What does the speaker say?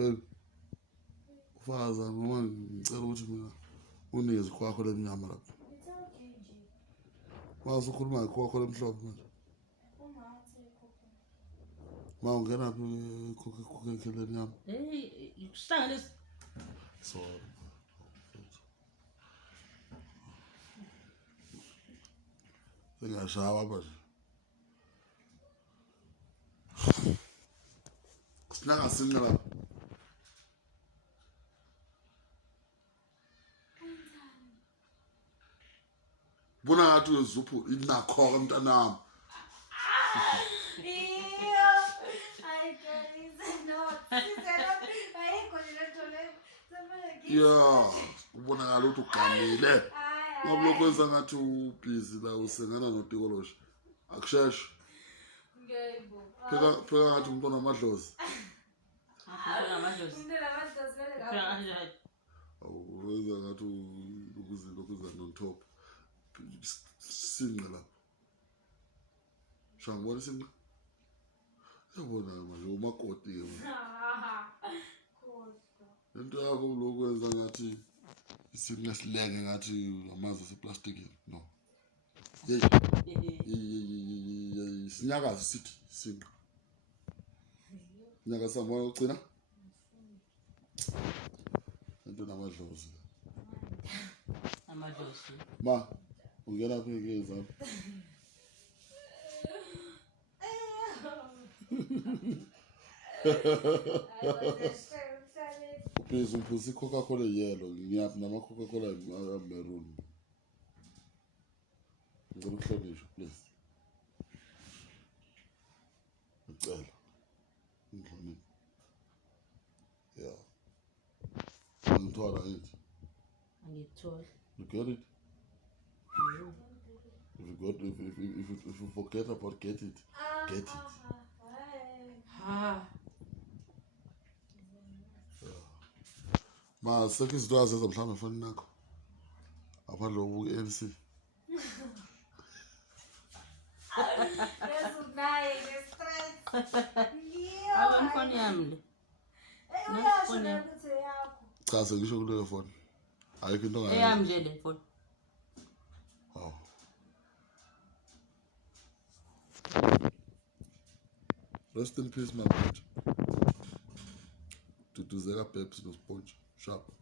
Baby, ufaza noma ngicela ukuthi mina unikeze kwakho lemnyama lapha. Wazi ukhuluma kwakho lemhlophe manje. Ma ungena phi lemnyama? Hey, ukuhlanganisa. Sorry. Ngiyashaya manje. Sinaka sinqela lapha. Bona ngathi uzuphu inakho mntanami. Yeah, ubonakala ukuthi uganile. Ngoba lokho kwenza ngathi ubhizi la usengana noTikolosha. Akusheshe. Ngiyayibona. Pheka ngathi umntwana wamadlozi. Umntwana wamadlozi. Umntwana wamadlozi vele kanjani? Wenza ngathi ukuza on top. Sinqa lapha. Shangibona sinqa. Yabona manje umakoti ke manje. Into yakho lokwenza ngathi isinqa silenge ngathi amazi aseplastikini. No. Sinyakazi sithi sinqa. Sinyakazi samoya ucina. Into namadlozi. Amadlozi. Ma, ungena phi ngezapha? Please uphuza Coca-Cola yellow, ngiyaphi nama Coca-Cola maroon. Ngicela ukuhlonishwa please. Ngicela. Ngihloniphe. Yeah. Ngithola yini? Angithola. You get it? No. If you forget about get it. Ha. Ma sekho izinto azenza mhlawumbe efoni nakho. Aphandle kobu-ANC. Yesunaye ngestress. Alo mfoni yami le. Uyasho ukuthi yakho. Cha sengisho kuleyo phone. Ayikho into ngayo. Eyami nje le phone. Oh. Rest in peace, Mampintsha. Duduzeka Pepsi no sponge. Sharp.